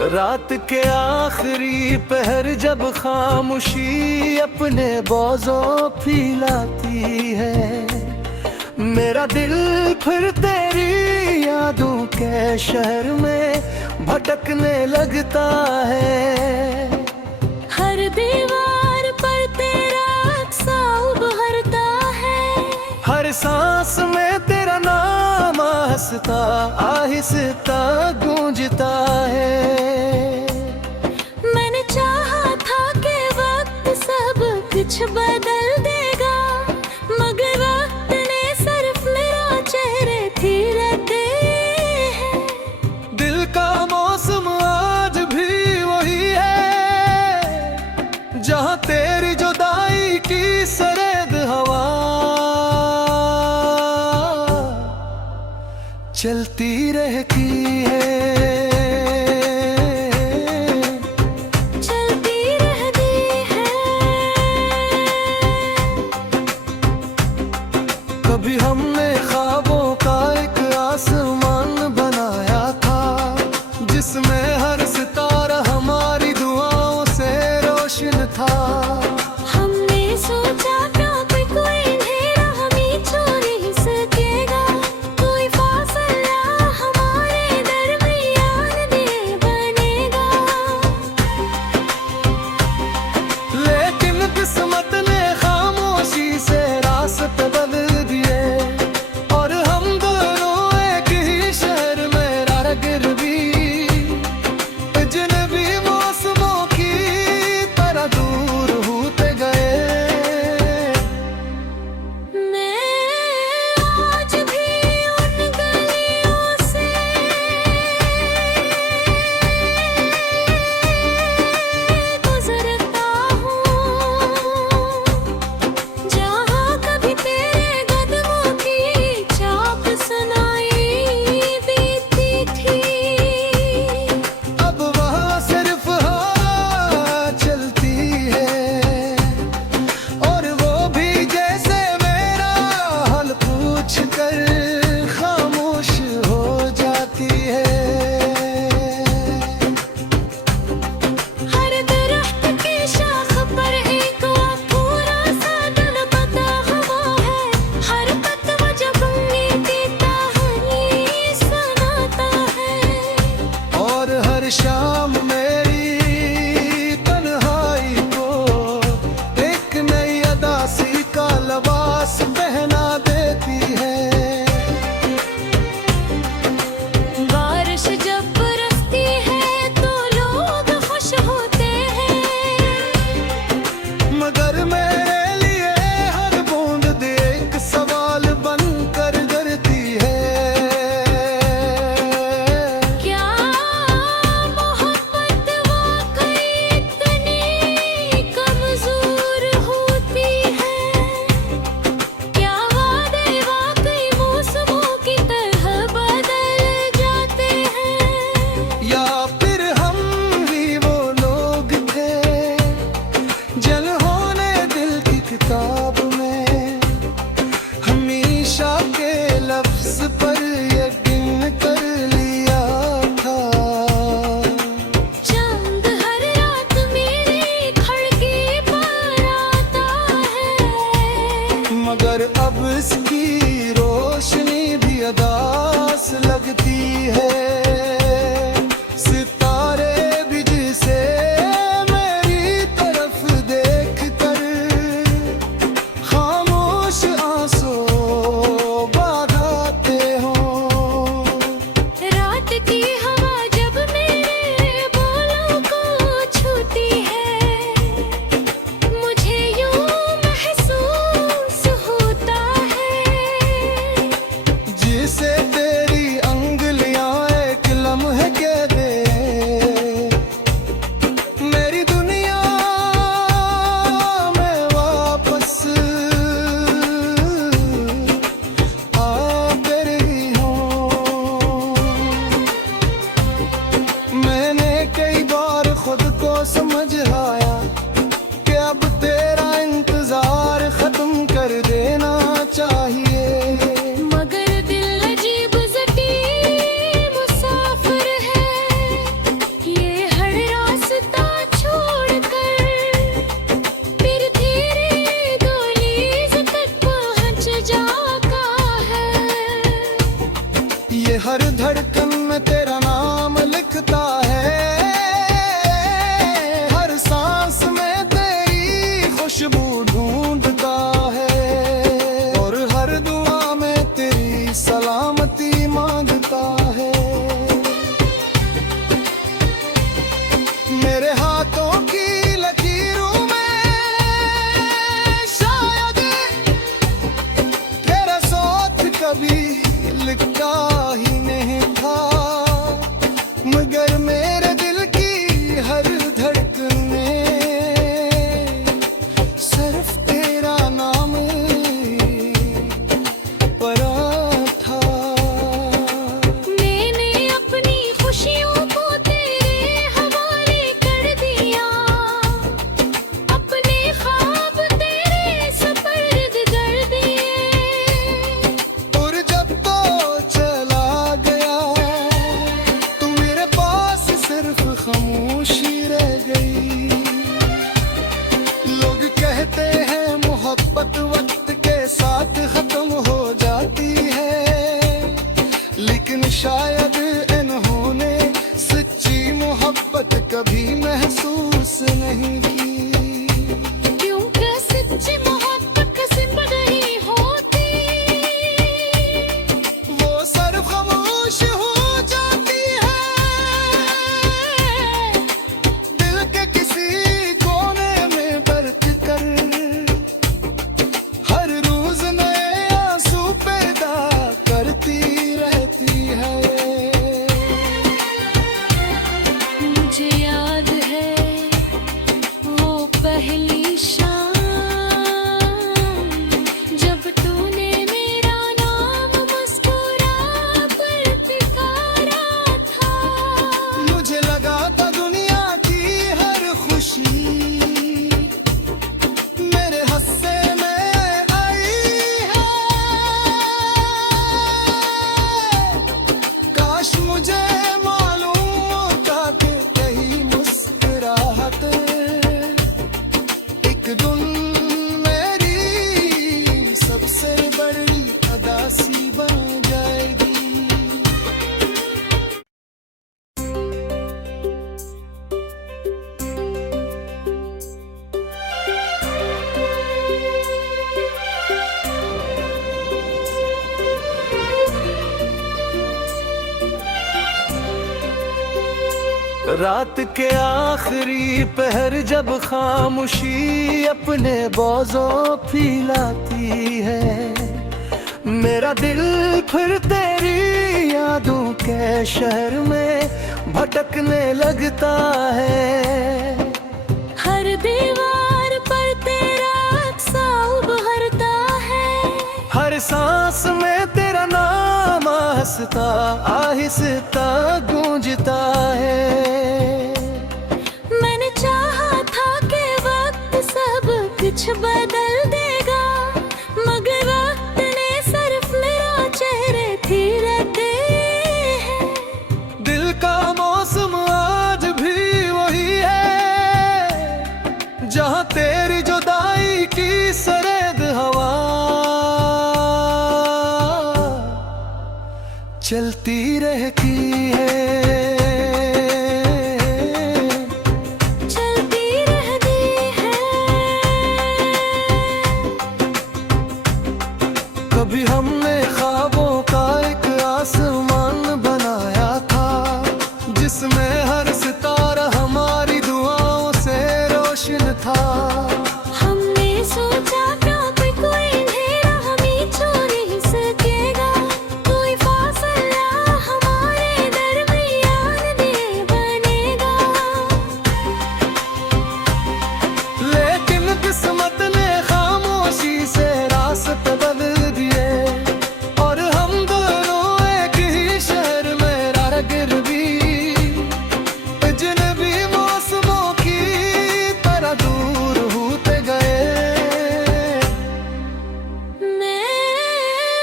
रात के आखिरी पहर जब खामोशी अपने बाजों फैलाती है, मेरा दिल फिर तेरी यादों के शहर में भटकने लगता है। हर दीवार पर तेरा अक्सा उभरता है, हर सांस में तेरा नाम आहिस्ता आहिस्ता गूंजता है। मैंने चाहा था कि वक्त सब कुछ बदल देगा, मगर वक्त ने सिर्फ मेरा चेहरे फिरा दे है। दिल का मौसम आज भी वही है, जहाँ तेरी जुदाई की सर्द हवा चलती रहती है। कभी हमने ख्वाबों का एक आसमान बनाया था, जिसमें हर सितारा हमारी दुआओं से रोशन था। हमने सोचा था कि कोई अंधेरा हमें छू नहीं सकेगा, कोई फासला हमारे दरमियान नहीं बनेगा। लेकिन किस्मत ने खामोशी से रास्ते बदल शाम मेरी तन्हाई को एक नई अदासी का लिबास पहना देती है। बारिश जब बरसती है तो लोग खुश होते हैं, मगर मेरे लिए हर बूंद एक सवाल बनकर गिरती है। किताब में हमेशा के लफ्ज पर यकीन कर लिया था। चांद हर रात मेरी खिड़की पर आता है, मगर अब इसकी रोशनी भी अदास लगती है। सितारे भी जिसे समझ आया कि अब तेरा इंतजार खत्म कर देना चाहिए। मगर दिल अजीब जटी मुसाफिर है, ये कभी महसूस नहीं की। क्योंकि सच्ची मोहब्बत किस्म नहीं होती, वो सिर्फ खामोश हो जाती है दिल के किसी कोने में बरत कर। हर रोज नए आंसू पैदा करती रहती है। मुझे याद है वो पहली शाम जब तूने मेरा नाम मुस्कुरा कर पुकारा था। मुझे लगा था दुनिया की हर खुशी मेरे हस्से में आई है। काश मुझे मालूम होता कि यही मुस्कुराहट एक दिन मेरी सबसे बड़ी अदासी बन जाएगी। रात के आखिरी पहर जब खामोशी अपने बोझों फैलाती है, मेरा दिल फिर तेरी यादों के शहर में भटकने लगता है। हर दीवार पर तेरा अक्सा उभरता है, हर सांस में तेरा नाम आहिस्ता आहिस्ता गूंजता है। मैंने चाहा था कि वक्त सब कुछ बदल देगा, मगर वक्त ने सिर्फ मेरा चेहरे थिरते हैं। दिल का मौसम आज भी वही है, जहाँ तेरी जुदाई की सर्द हवा चलती रहती है। चलती रहती है। कभी हमने ख्वाबों का एक आसमान बनाया था, जिसमें हर सितारा हमारी दुआओं से रोशन था। हमने सोचा था कि कोई अंधेरा हमें छू नहीं सकेगा, कोई फासला हमारे दरमियान नहीं बनेगा। लेकिन किस्मत ने खामोशी से रास्ते बदल दिए, और हम दोनों एक ही शहर में राहगीर भी अजनबी मौसमों की तरह दूर होते गए। मैं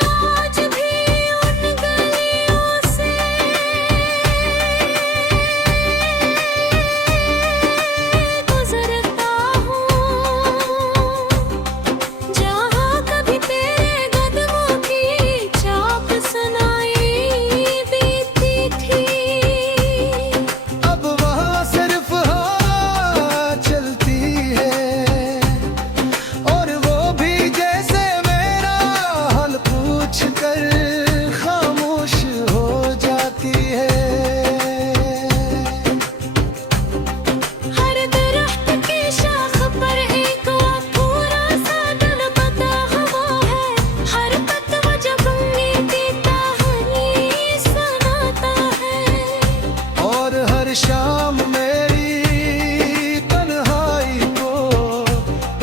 आज भी उन गलियों से गुजरता हूँ, जहाँ कभी तेरे कदमों की चाप सुनाई देती थी। अब वहाँ सिर्फ हवा चलती है, और वो भी जैसे मेरा हाल पूछ कर खामोश हो जाती है। हर दरख्त की शाख पर एक अधूरा सा दिल बता हुआ है, हर पत्ता जब देता है सुनाता है। और हर शाम मेरी तन्हाई को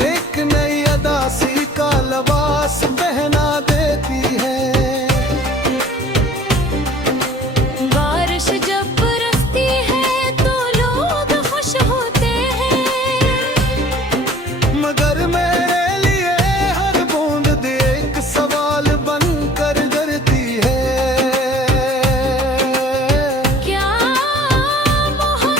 एक नई अदासी का लिबास पहना देती है। बारिश जब बरसती है तो लोग खुश होते हैं, मगर मेरे लिए हर बूंद एक सवाल बनकर डरती है। क्या मोहब्बत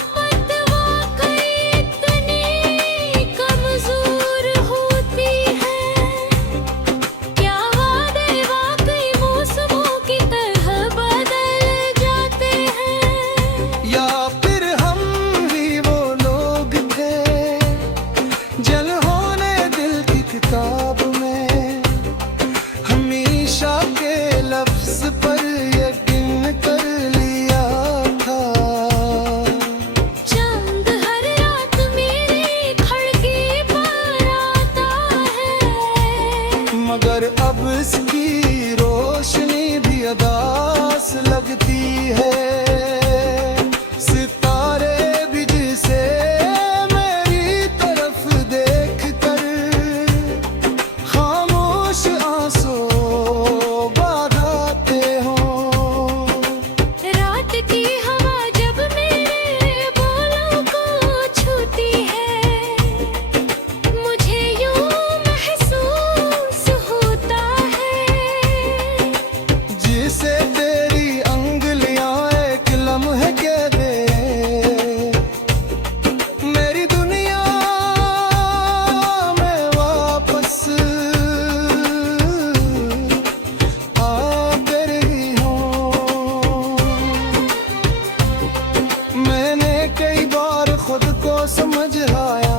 मैंने कई बार खुद को समझाया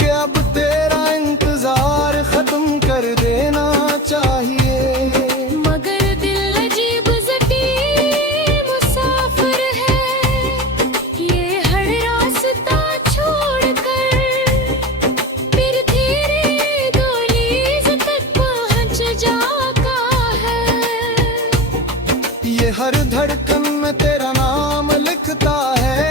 कि अब तेरा इंतजार खत्म कर देना चाहिए, मगर दिल अजीब जटी मुसाफिर है, ये हर रास्ता छोड़कर फिर धीरे दहलीज तक पहुंच जाता है। ये हर धड़कन में तेरा नाम लिखता है,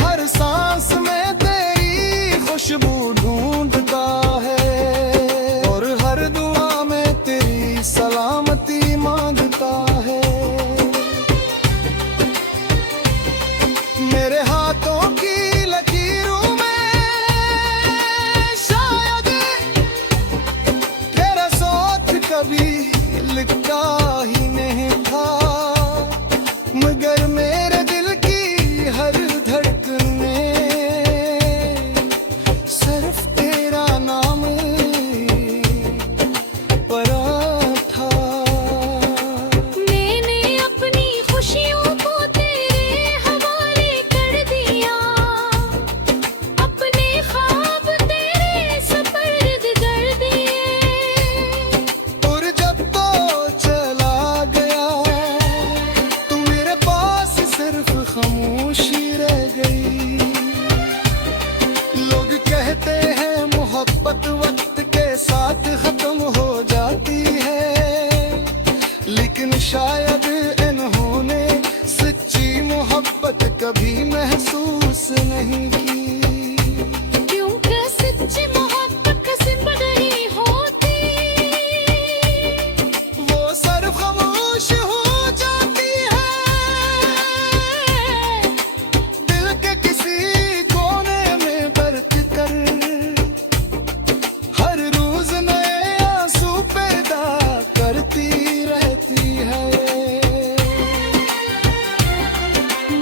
हर सांस में तेरी खुशबू ढूंढता है, और हर दुआ में तेरी सलामती मांगता है। मेरे हाथों की लकीरों में शायद तेरा सोच कभी लिखा ही नहीं था, मगर मेरे दिल की हर धड़कन में सिर्फ तेरा नाम पड़ा था। मैंने अपनी खुशियों को तेरे हवाले कर दिया, अपने ख्वाब तेरे सपर्द कर दिए, और जब तो चला गया तू मेरे पास सिर्फ खामोशी रह गई। लोग कहते हैं मोहब्बत वक्त के साथ खत्म हो जाती है, लेकिन शायद इन्होंने सच्ची मोहब्बत कभी महसूस नहीं की। क्योंकि सच्ची मोहब्बत कसम नहीं होती, वो सिर्फ खामोश हो जाती है, दिल के किसी कोने में बरत कर हर रोज नए आंसू पैदा करती रहती है।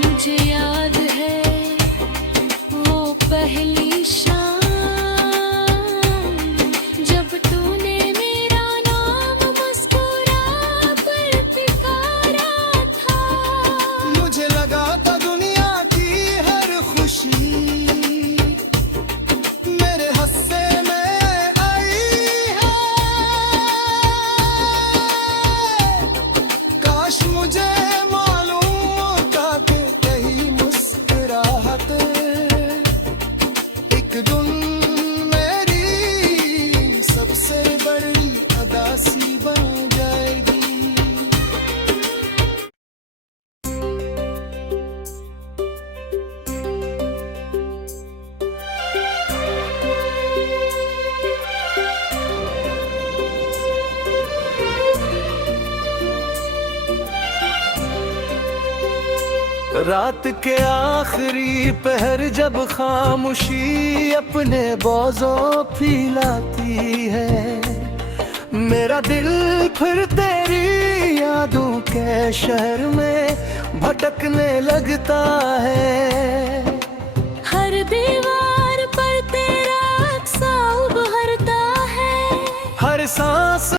मुझे याद है वो पहली शाम जब तूने मेरा नाम मुस्कुरा कर पुकारा था। मुझे लगा था दुनिया की हर खुशी मेरे हस्से में आई है, काश मुझे मालूम होता कि यही मुस्कुराहट एक दिन मेरी सबसे बड़ी अदासी बन जाएगी। रात के आखिरी पहर जब खामोशी अपने बाजों फैलाती है, मेरा दिल फिर तेरी यादों के शहर में भटकने लगता है। हर दीवार पर तेरा अक्सा उभरता है, हर सांस